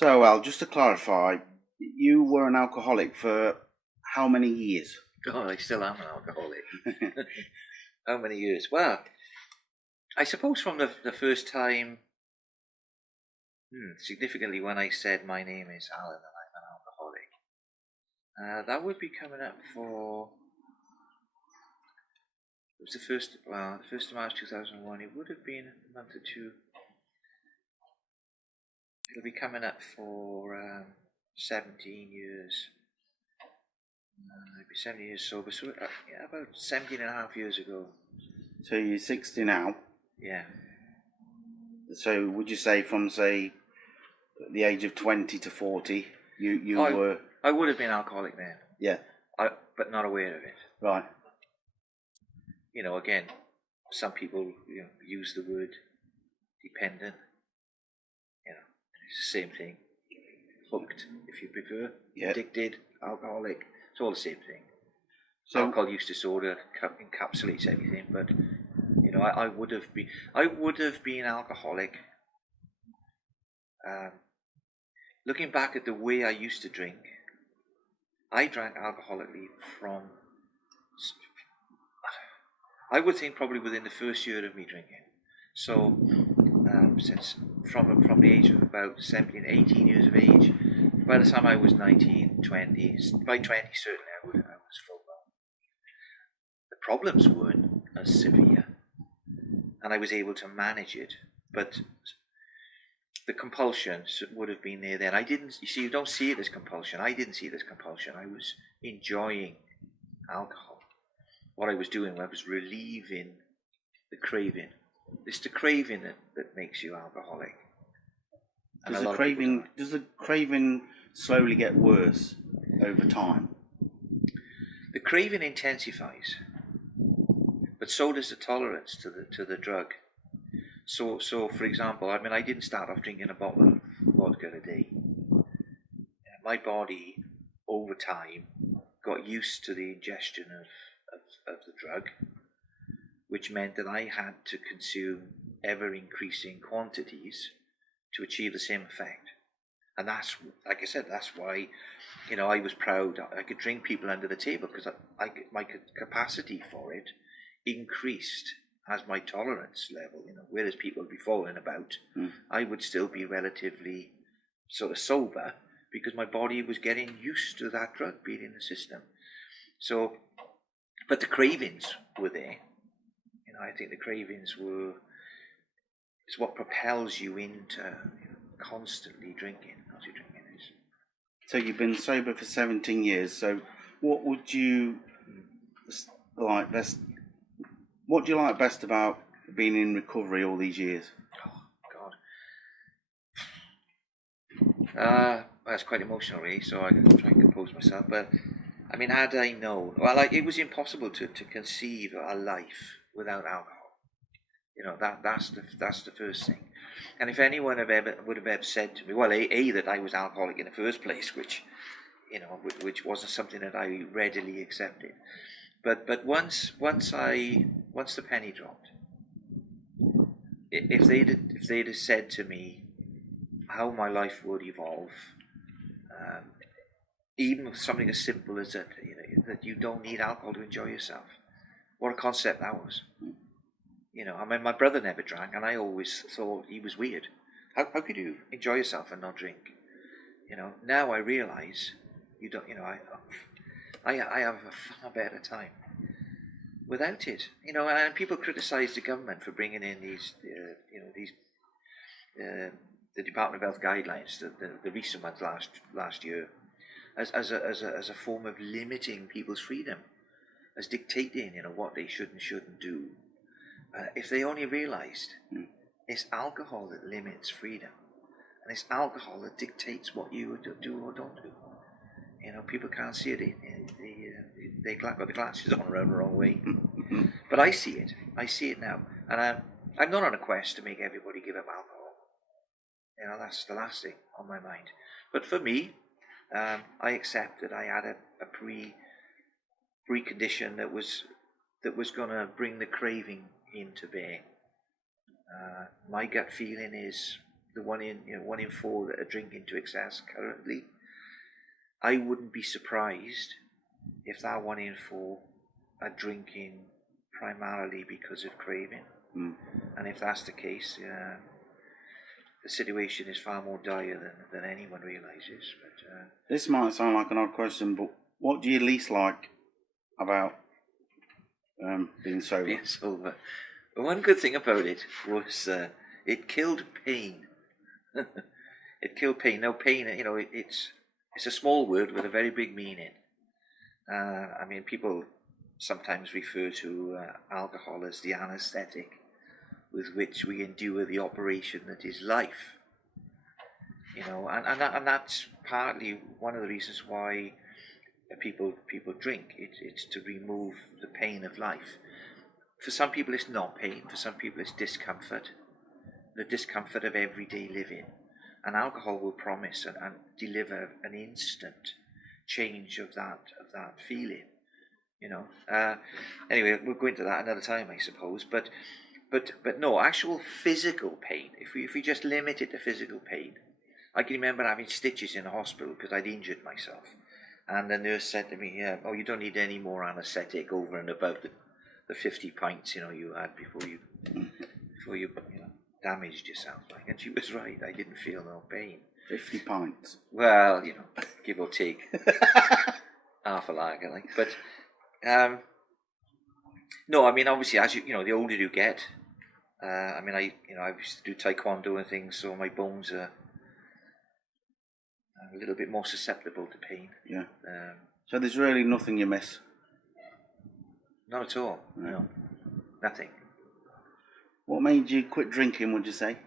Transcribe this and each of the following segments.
So, Al, just to clarify, you were an alcoholic for how many years? God, I still am an alcoholic. How many years? Well, I suppose from the first time, significantly when I said my name is Alan and I'm an alcoholic, that would be coming up for. It was the first of March 2001. It would have been a month or two. It'll be coming up for 17 years. It'd be 17 years sober, so yeah, about 17 and a half years ago. So you're 60 now. Yeah. So would you say from, say, the age of 20 to 40, you were... I would have been alcoholic then. Yeah. But not aware of it. Right. You know, again, some people use the word dependent. You know, it's the same thing. Hooked, if you prefer. Yeah. Addicted, alcoholic. It's all the same thing. So, alcohol use disorder encapsulates everything, but you know, I would have been alcoholic. Looking back at the way I used to drink, I drank alcoholically from, I would think, probably within the first year of me drinking. So since from the age of about 17, 18 years of age, by the time I was 19, 20, by 20 certainly I was full blown. The problems weren't as severe, and I was able to manage it, but the compulsion would have been there then. You see, you don't see it as compulsion. I didn't see it as compulsion. I was enjoying alcohol. What I was doing, I was relieving the craving. It's the craving that makes you alcoholic. And does the craving slowly get worse over time? The craving intensifies, but so does the tolerance to the drug. So for example, I mean, I didn't start off drinking a bottle of vodka a day. My body, over time, got used to the ingestion of the drug, which meant that I had to consume ever-increasing quantities to achieve the same effect. And that's, like I said, that's why, I was proud. I could drink people under the table because my capacity for it increased as my tolerance level. Whereas people would be falling about, I would still be relatively sort of sober because my body was getting used to that drug being in the system. So, but the cravings were there. I think the cravings is what propels you into constantly drinking. So you've been sober for 17 years. So what would you like best? What do you like best about being in recovery all these years? Oh God. That's quite emotional, really. So I can try and compose myself. But I mean, had I known, it was impossible to conceive a life without alcohol. That's the first thing. And if anyone would have ever said to me, well, that I was alcoholic in the first place, which wasn't something that I readily accepted. But once the penny dropped, if they'd have said to me how my life would evolve, even something as simple as that you don't need alcohol to enjoy yourself, what a concept that was. I mean, my brother never drank, and I always thought he was weird. How could you enjoy yourself and not drink? Now I realise you don't. I have a far better time without it. And people criticise the government for bringing in these, the Department of Health guidelines, the recent ones last year, as a form of limiting people's freedom, as dictating what they should and shouldn't do. If they only realised it's alcohol that limits freedom, and it's alcohol that dictates what you do or don't do. People can't see it. They got the glasses on around the wrong way. But I see it. I see it now. And I'm not on a quest to make everybody give up alcohol. That's the last thing on my mind. But for me, I accept that I had a precondition that was going to bring the craving into bear. My gut feeling is the 1 in 4 that are drinking to excess currently, I wouldn't be surprised if that 1 in 4 are drinking primarily because of craving. And if that's the case, the situation is far more dire than anyone realises. But this might sound like an odd question, but what do you least like about being sober? being sober, one good thing about it was it killed pain. It killed pain. Now, pain, it's a small word with a very big meaning. I mean, people sometimes refer to alcohol as the anaesthetic with which we endure the operation that is life. And that's partly one of the reasons why people drink. It's to remove the pain of life. For some people, it's not pain. For some people, it's discomfort. The discomfort of everyday living. And alcohol will promise and deliver an instant change of that feeling. Anyway, we'll go into that another time, I suppose. But no, actual physical pain. If we just limit it to physical pain, I can remember having stitches in the hospital because I'd injured myself, and the nurse said to me, "Yeah, oh, you don't need any more anaesthetic over and above the 50 pints you had before you damaged yourself." And she was right. I didn't feel no pain. 50 pints. Well, give or take half a lager, but. No, I mean, obviously, as the older you get, I used to do taekwondo and things, so my bones are a little bit more susceptible to pain. Yeah. So there's really nothing you miss? Not at all. No. Nothing. What made you quit drinking, would you say?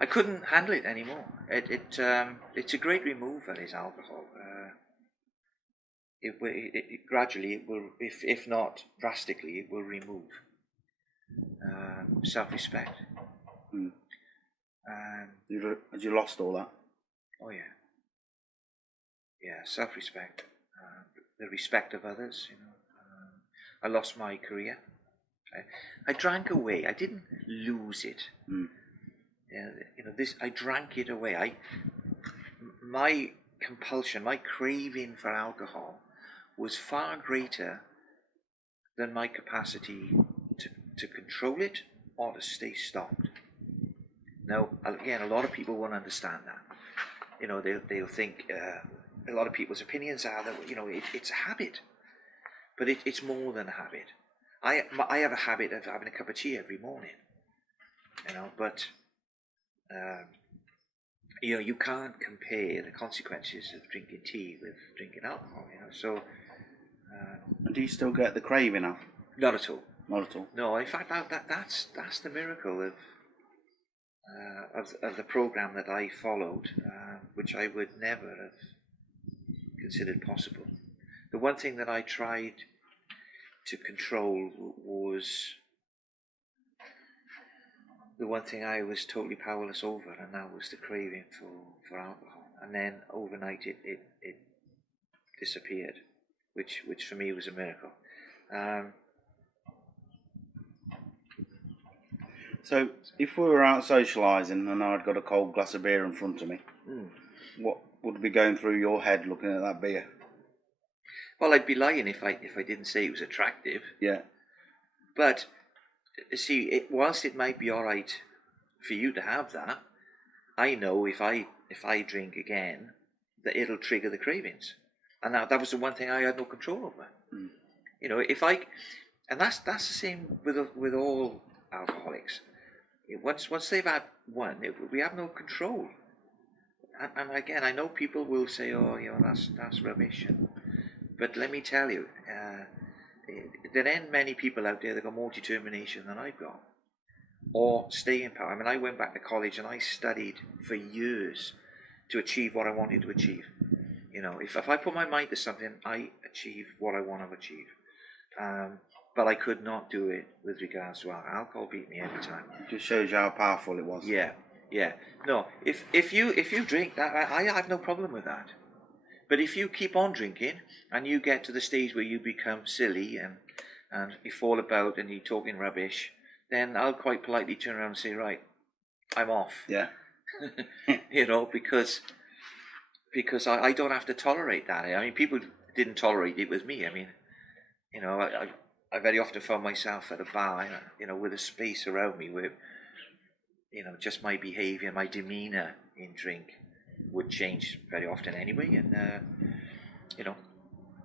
I couldn't handle it anymore. It's a great remover, is alcohol. It gradually, it will, if not drastically, it will remove self-respect. Had you lost all that? Oh yeah. Yeah, self-respect, the respect of others. I lost my career. I drank away. I didn't lose it. I drank it away. My compulsion, my craving for alcohol was far greater than my capacity to control it or to stay stopped. Now, again, a lot of people won't understand that. They'll think, a lot of people's opinions are that, it's a habit. But it's more than a habit. I have a habit of having a cup of tea every morning. But you can't compare the consequences of drinking tea with drinking alcohol. So. And do you still get the craving now? Not at all. Not at all. No, in fact, that's the miracle of the program that I followed, which I would never have considered possible. The one thing that I tried to control was the one thing I was totally powerless over, and that was the craving for alcohol. And then overnight it disappeared, which for me was a miracle. So if we were out socialising and I'd got a cold glass of beer in front of me, what would be going through your head looking at that beer? Well, I'd be lying if I didn't say it was attractive. Yeah. But see, whilst it might be all right for you to have that, I know if I drink again, that it'll trigger the cravings, and that was the one thing I had no control over. And that's the same with all alcoholics. Once they've had one, we have no control. And again, I know people will say, "Oh, that's rubbish." But let me tell you, there ain't many people out there that got more determination than I've got, or staying power. I mean, I went back to college and I studied for years to achieve what I wanted to achieve. If I put my mind to something, I achieve what I want to achieve. But I could not do it with regards to alcohol. Alcohol beat me every time. It just shows you how powerful it was. Yeah. No, if you drink, I have no problem with that. But if you keep on drinking and you get to the stage where you become silly and you fall about and you're talking rubbish, then I'll quite politely turn around and say, right, I'm off. Yeah. You know, because I don't have to tolerate that. I mean, people didn't tolerate it with me. I mean, you know, I very often found myself at a bar, you know, with a space around me where, you know, just my behaviour, my demeanour in drink would change very often anyway, and you know,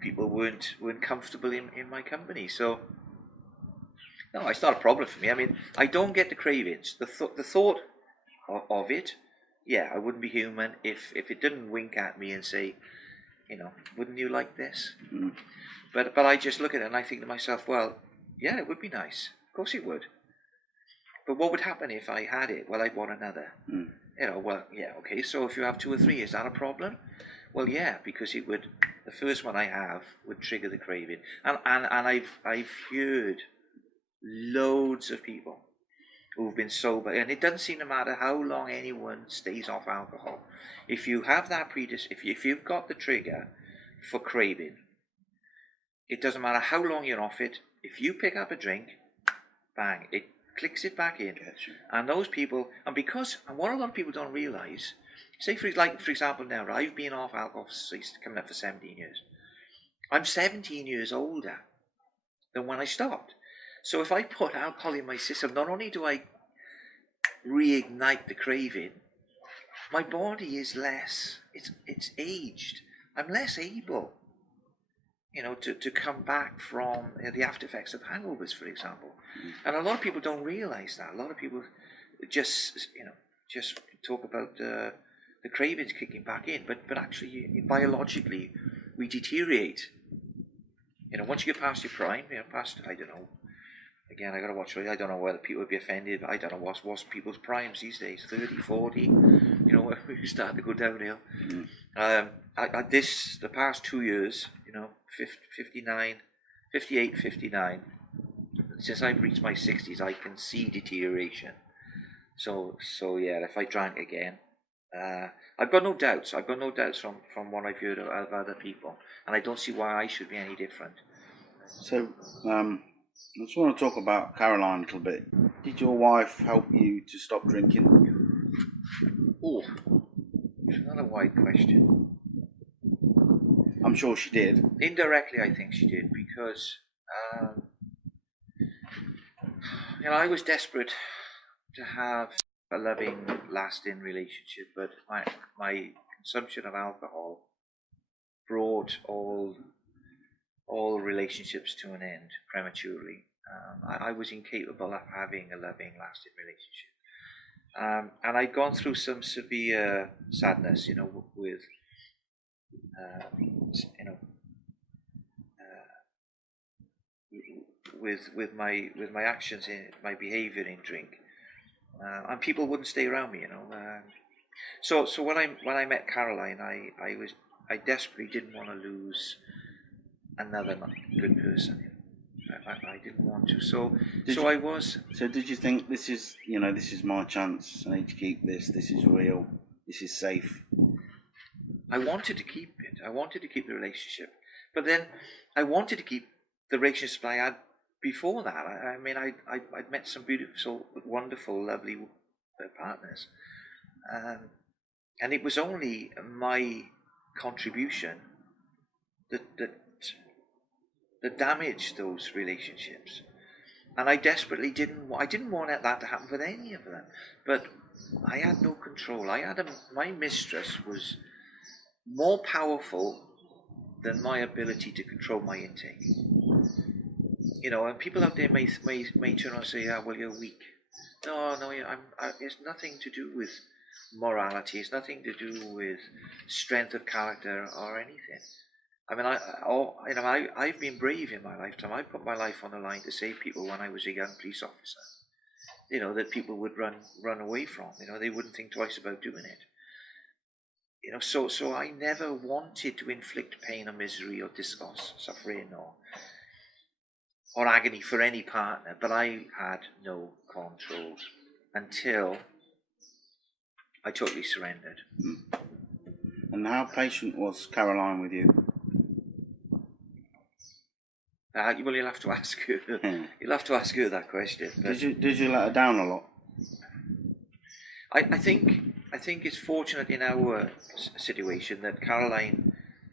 people weren't comfortable in my company. So no, it's not a problem for me. I mean, I don't get the cravings. The thought of it, yeah, I wouldn't be human if it didn't wink at me and say, you know, wouldn't you like this? Mm. But I just look at it and I think to myself, well, yeah, it would be nice. Of course it would. But what would happen if I had it? Well, I'd want another. Mm. You know, well, yeah, okay, so if you have 2 or 3, is that a problem? Well, yeah, because it would, the first one I have would trigger the craving. And I've heard loads of people who've been sober, and it doesn't seem to matter how long anyone stays off alcohol. If you have that if you've got the trigger for craving, it doesn't matter how long you're off it. If you pick up a drink, bang, it clicks it back in. Gotcha. And those people, and what a lot of people don't realise, say for example now, I've been off alcohol coming up for 17 years. I'm 17 years older than when I stopped. So if I put alcohol in my system, not only do I reignite the craving, my body is less, it's aged. I'm less able, you know, to come back from the after effects of hangovers, for example. And a lot of people don't realise that. A lot of people just, you know, just talk about the cravings kicking back in, but actually biologically we deteriorate. You know, once you get past your prime, you know, past, I don't know, again, I got to watch, I don't know whether people would be offended, but I don't know what's people's primes these days, 30, 40, you know, we start to go downhill. The past 2 years, you know, 58, 59, since I've reached my 60s, I can see deterioration. So yeah, if I drank again, I've got no doubts. I've got no doubts from what I've heard of other people, and I don't see why I should be any different. So, I just want to talk about Caroline a little bit. Did your wife help you to stop drinking? Oh, it's another wide question. I'm sure she did. Indirectly, I think she did, because you know, I was desperate to have a loving, lasting relationship, but my consumption of alcohol brought all relationships to an end prematurely. I was incapable of having a loving, lasting relationship, and I'd gone through some severe sadness, you know, with you know, with my actions in my behaviour in drink, and people wouldn't stay around me, you know. So when I met Caroline, I desperately didn't want to lose another good person. I didn't want to. So I was. So did you think this is my chance? I need to keep this. This is real. This is safe. I wanted to keep it. I wanted to keep the relationship, but then I wanted to keep the relationship I had before that. I mean, I'd met some beautiful, wonderful, lovely partners, and it was only my contribution that damaged those relationships. And I desperately didn't want that to happen with any of them. But I had no control. My mistress was more powerful than my ability to control my intake. You know, and people out there may turn and say, "Ah, well, you're weak." No, it's nothing to do with morality. It's nothing to do with strength of character or anything. I mean, I've been brave in my lifetime. I put my life on the line to save people when I was a young police officer. You know, that people would run away from. You know, they wouldn't think twice about doing it. You know, so I never wanted to inflict pain or misery or disgust, suffering or agony for any partner, but I had no control until I totally surrendered. And how patient was Caroline with you? Well, you'll have to ask her. You'll have to ask her that question. But Did you let her down a lot? I think it's fortunate in our situation that Caroline,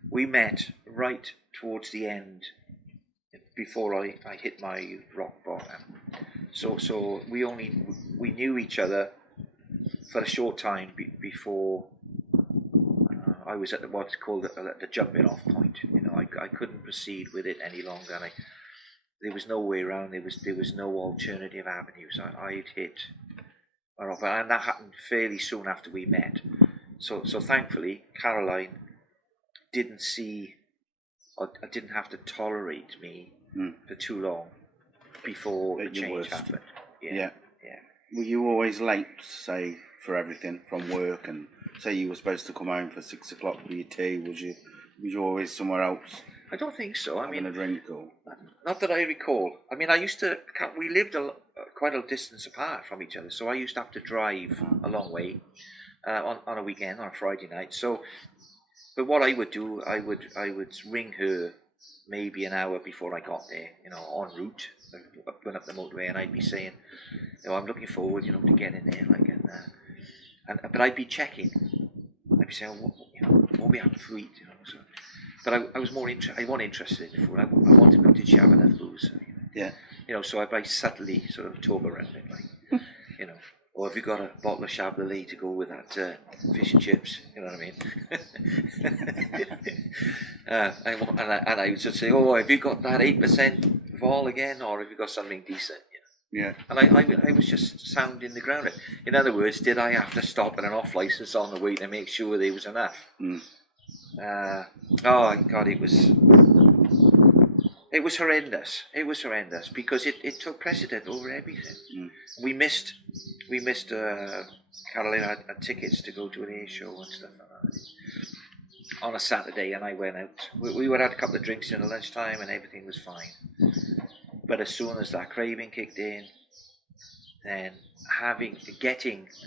we met right towards the end before I hit my rock bottom. So we knew each other for a short time before I was at what's called the jumping off point. You know, I couldn't proceed with it any longer. There was no way around. There was no alternative avenues. I'd hit my rock bottom, and that happened fairly soon after we met. So thankfully, Caroline didn't see, or didn't have to tolerate me for too long before the change happened. Yeah. Were you always late, say, for everything from work, and say you were supposed to come home for 6 o'clock for your tea? Was you always somewhere else? I don't think so. I mean, a drink or not that I recall. I mean, we lived quite a distance apart from each other, so I used to have to drive a long way on a weekend, on a Friday night. So, but what I would do, I would ring her maybe an hour before I got there, you know, en route, going up the motorway, and I'd be saying, you know, I'm looking forward, you know, to getting there, like, but I'd be checking. I'd be saying, what we having to eat, you know. So, but I was more interested. I wasn't interested in the food. I wanted to know, did she have enough booze? Yeah. You know, so I'd subtly sort of talk around it, like, you know, or have you got a bottle of Chablis to go with that fish and chips? You know what I mean? And I would just say, oh, have you got that 8% vol again, or have you got something decent? Yeah. And I was just sounding the ground. In other words, did I have to stop at an off license on the way to make sure there was enough? Oh God, it was horrendous. It was horrendous because it took precedent over everything. We missed Caroline had tickets to go to an air show and stuff like that on a Saturday, and I went out. We had a couple of drinks in the lunchtime, and everything was fine. But as soon as that craving kicked in, then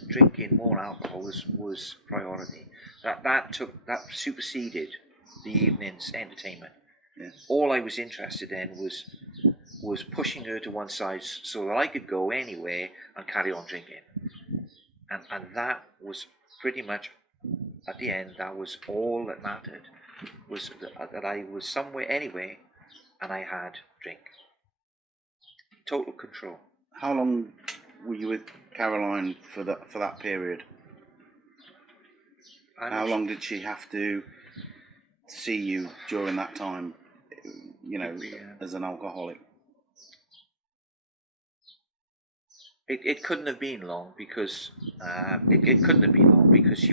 drinking more alcohol was priority. That superseded the evening's entertainment. Yeah. All I was interested in was pushing her to one side so that I could go anywhere and carry on drinking. And that was pretty much, at the end, that was all that mattered, was that I was somewhere, anywhere, and I had drink. Total control. How long were you with Caroline for that period? How long did she have to see you during that time, you know, as an alcoholic? It couldn't have been long because it couldn't have been long because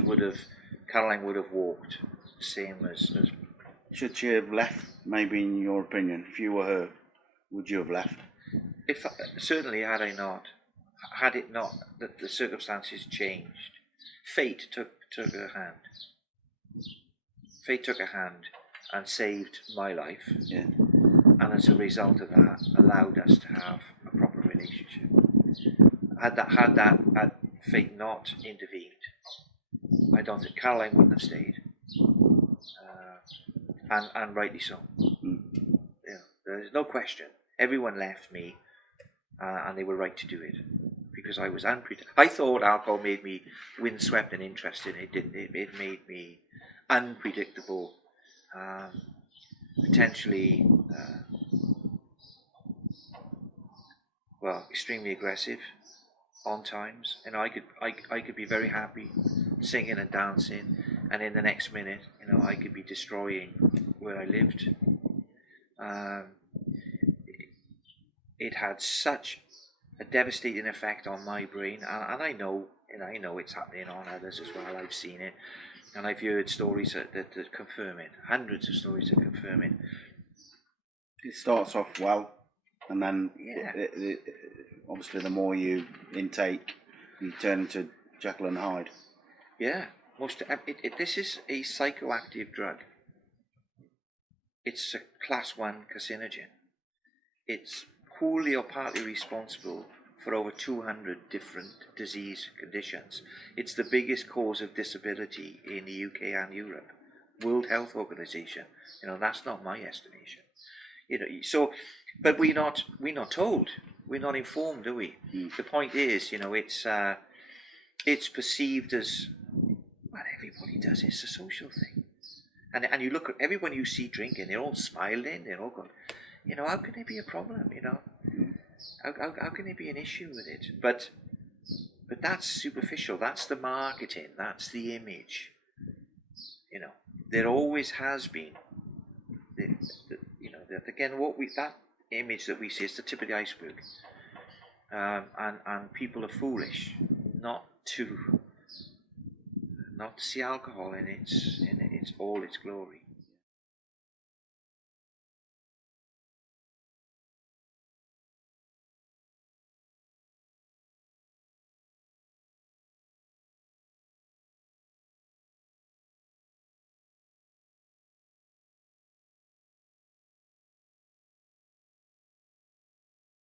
Caroline would have walked the same as. Should she have left? Maybe, in your opinion, if you were her, would you have left? Certainly, had it not that the circumstances changed, fate took her hand. Fate took a hand and saved my life. Yeah. And as a result of that, allowed us to have a proper relationship. Had fate not intervened, I don't think Caroline wouldn't have stayed, and rightly so. Yeah, there's no question. Everyone left me, and they were right to do it because I was unpredictable. I thought alcohol made me windswept and interested. It didn't. It made me unpredictable, potentially, extremely aggressive on times. And I could be very happy singing and dancing, and in the next minute, you know, I could be destroying where I lived. It had such a devastating effect on my brain, and I know it's happening on others as well. I've seen it, and I've heard stories that confirm it. Hundreds of stories that confirm it. It starts off well, and then yeah. Obviously the more you intake, you turn into Jekyll and Hyde. Yeah, this is a psychoactive drug. It's a class 1 carcinogen. It's wholly or partly responsible for over 200 different disease conditions. It's the biggest cause of disability in the UK and Europe. World Health Organization, you know, that's not my estimation. You know, so, but we're not told, we're not informed, are we? The point is, you know, it's it's perceived as, well, everybody does it. It's a social thing. And you look at everyone you see drinking, they're all smiling, they're all going, how can there be a problem, How can there be an issue with it? But that's superficial. That's the marketing. That's the image. There always has been. Again, that image that we see is the tip of the iceberg. And people are foolish not to see alcohol in its all its glory.